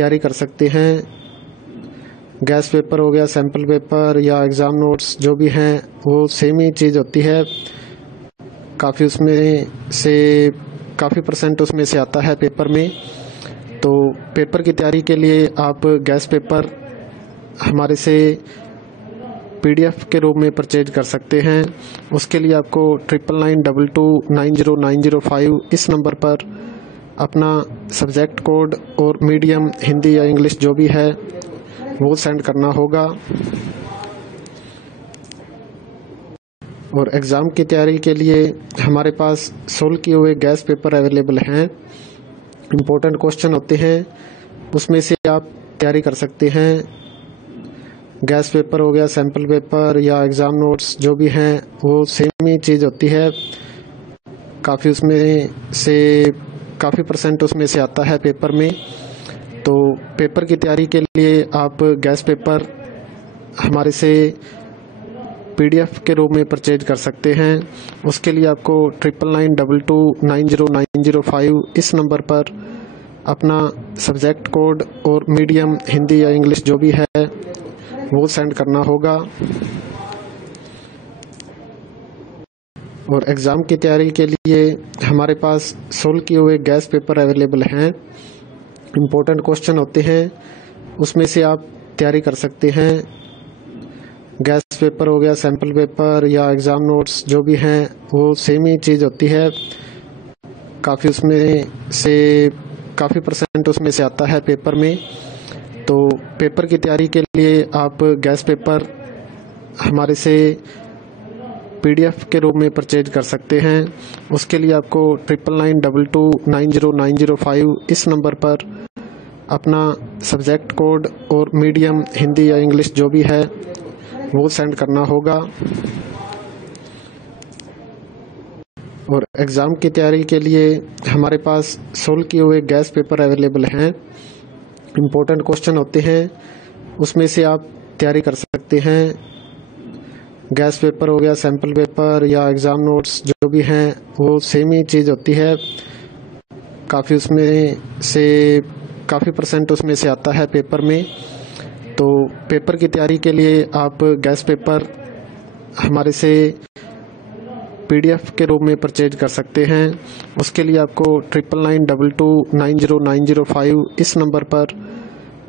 तैयारी कर सकते हैं। गैस पेपर हो गया, सैम्पल पेपर या एग्ज़ाम नोट्स जो भी हैं वो सेम ही चीज़ होती है। काफ़ी उसमें से काफ़ी परसेंट उसमें से आता है पेपर में। तो पेपर की तैयारी के लिए आप गैस पेपर हमारे से PDF के रूप में परचेज कर सकते हैं। उसके लिए आपको 9992290905 इस नंबर पर अपना सब्जेक्ट कोड और मीडियम हिंदी या इंग्लिश जो भी है वो सेंड करना होगा। और एग्ज़ाम की तैयारी के लिए हमारे पास सोल्व किए हुए गैस पेपर अवेलेबल हैं। इम्पोर्टेंट क्वेश्चन होते हैं, उसमें से आप तैयारी कर सकते हैं। गैस पेपर हो गया, सैम्पल पेपर या एग्ज़ाम नोट्स जो भी हैं वो सेम ही चीज़ होती है। काफ़ी उसमें से काफ़ी परसेंट उसमें से आता है पेपर में। तो पेपर की तैयारी के लिए आप गैस पेपर हमारे से PDF के रूप में परचेज कर सकते हैं। उसके लिए आपको 9992290905 इस नंबर पर अपना सब्जेक्ट कोड और मीडियम हिंदी या इंग्लिश जो भी है वो सेंड करना होगा। और एग्ज़ाम की तैयारी के लिए हमारे पास सोल्व किए हुए गैस पेपर अवेलेबल हैं। इम्पोर्टेंट क्वेश्चन होते हैं, उसमें से आप तैयारी कर सकते हैं। गैस पेपर हो गया, सैम्पल पेपर या एग्ज़ाम नोट्स जो भी हैं वो सेम ही चीज़ होती है। काफ़ी उसमें से काफ़ी परसेंट उसमें से आता है पेपर में। तो पेपर की तैयारी के लिए आप गैस पेपर हमारे से PDF के रूप में परचेज कर सकते हैं। उसके लिए आपको 9992290905 इस नंबर पर अपना सब्जेक्ट कोड और मीडियम हिंदी या इंग्लिश जो भी है वो सेंड करना होगा। और एग्ज़ाम की तैयारी के लिए हमारे पास सोल्व किए हुए गैस पेपर अवेलेबल हैं। इम्पोर्टेंट क्वेश्चन होते हैं, उसमें से आप तैयारी कर सकते हैं। गैस पेपर हो गया, सैम्पल पेपर या एग्ज़ाम नोट्स जो भी हैं वो सेम ही चीज़ होती है। काफ़ी उसमें से काफ़ी परसेंट उसमें से आता है पेपर में। तो पेपर की तैयारी के लिए आप गैस पेपर हमारे से PDF के रूप में परचेज कर सकते हैं। उसके लिए आपको 9992290905 इस नंबर पर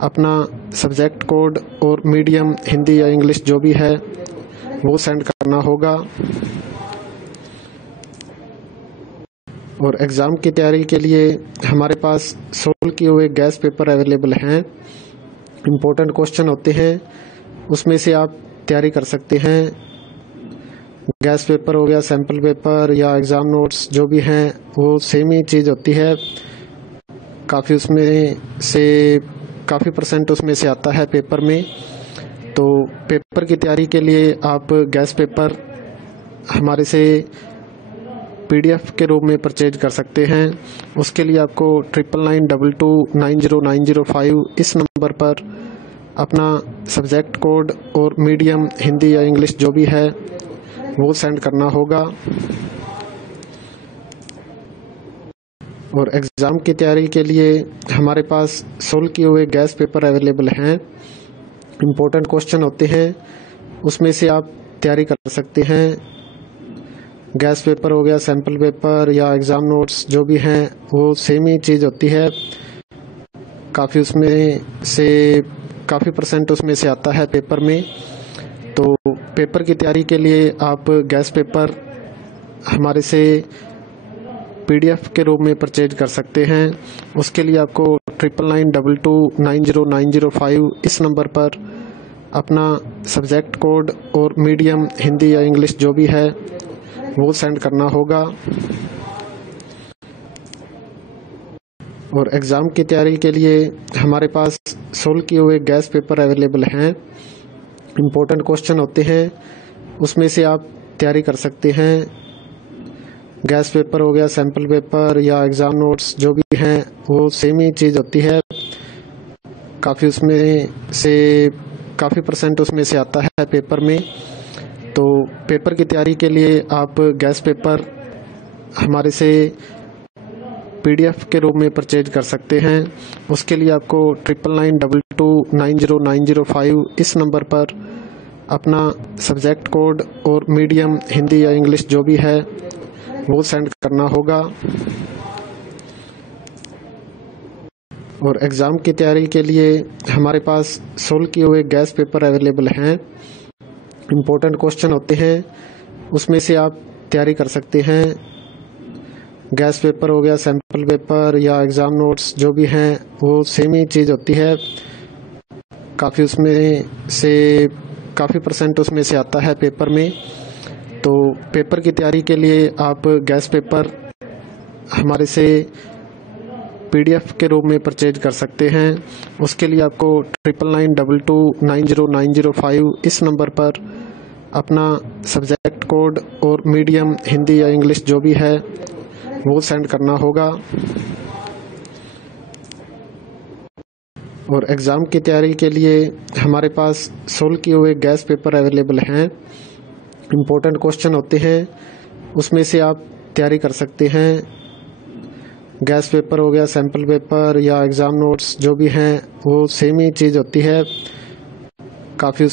अपना सब्जेक्ट कोड और मीडियम हिंदी या इंग्लिश जो भी है वो सेंड करना होगा। और एग्ज़ाम की तैयारी के लिए हमारे पास सोल्व किए हुए गैस पेपर अवेलेबल हैं। इम्पोर्टेंट क्वेश्चन होते हैं, उसमें से आप तैयारी कर सकते हैं। गैस पेपर हो गया, सैम्पल पेपर या एग्ज़ाम नोट्स जो भी हैं वो सेम ही चीज़ होती है। काफ़ी उसमें से काफ़ी परसेंट उसमें से आता है पेपर में। तो पेपर की तैयारी के लिए आप गैस पेपर हमारे से PDF के रूप में परचेज कर सकते हैं। उसके लिए आपको 9992290905 इस नंबर पर अपना सब्जेक्ट कोड और मीडियम हिंदी या इंग्लिश जो भी है वो सेंड करना होगा। और एग्ज़ाम की तैयारी के लिए हमारे पास सोल्व किए हुए गैस पेपर अवेलेबल हैं। इम्पोर्टेंट क्वेश्चन होते हैं, उसमें से आप तैयारी कर सकते हैं। गैस पेपर हो गया, सैम्पल पेपर या एग्ज़ाम नोट्स जो भी हैं वो सेम ही चीज़ होती है। काफ़ी उसमें से काफ़ी परसेंट उसमें से आता है पेपर में। तो पेपर की तैयारी के लिए आप गैस पेपर हमारे से PDF के रूप में परचेज कर सकते हैं। उसके लिए आपको 9992290905 इस नंबर पर अपना सब्जेक्ट कोड और मीडियम हिंदी या इंग्लिश जो भी है वो सेंड करना होगा। और एग्ज़ाम की तैयारी के लिए हमारे पास सोल्व किए हुए गैस पेपर अवेलेबल हैं। इम्पोर्टेंट क्वेश्चन होते हैं, उसमें से आप तैयारी कर सकते हैं। गैस पेपर हो गया, सैम्पल पेपर या एग्ज़ाम नोट्स जो भी हैं वो सेम ही चीज़ होती है। काफ़ी उसमें से काफ़ी परसेंट उसमें से आता है पेपर में। तो पेपर की तैयारी के लिए आप गैस पेपर हमारे से PDF के रूप में परचेज कर सकते हैं। उसके लिए आपको 9992290905 इस नंबर पर अपना सब्जेक्ट कोड और मीडियम हिंदी या इंग्लिश जो भी है वो सेंड करना होगा। और एग्ज़ाम की तैयारी के लिए हमारे पास सोल्व किए हुए गैस पेपर अवेलेबल हैं। इम्पोर्टेंट क्वेश्चन होते हैं, उसमें से आप तैयारी कर सकते हैं। गैस पेपर हो गया, सैम्पल पेपर या एग्ज़ाम नोट्स जो भी हैं वो सेम ही चीज़ होती है। काफ़ी परसेंट उसमें से आता है पेपर में। तो पेपर की तैयारी के लिए आप गैस पेपर हमारे से PDF के रूप में परचेज कर सकते हैं। उसके लिए आपको 9992290905 इस नंबर पर अपना सब्जेक्ट कोड और मीडियम हिंदी या इंग्लिश जो भी है वो सेंड करना होगा। और एग्ज़ाम की तैयारी के लिए हमारे पास सोल्व किए हुए गैस पेपर अवेलेबल हैं। इम्पोर्टेंट क्वेश्चन होते हैं, उसमें से आप तैयारी कर सकते हैं। गैस पेपर हो गया, सैम्पल पेपर या एग्ज़ाम नोट्स जो भी हैं वो सेम ही चीज़ होती है। काफ़ी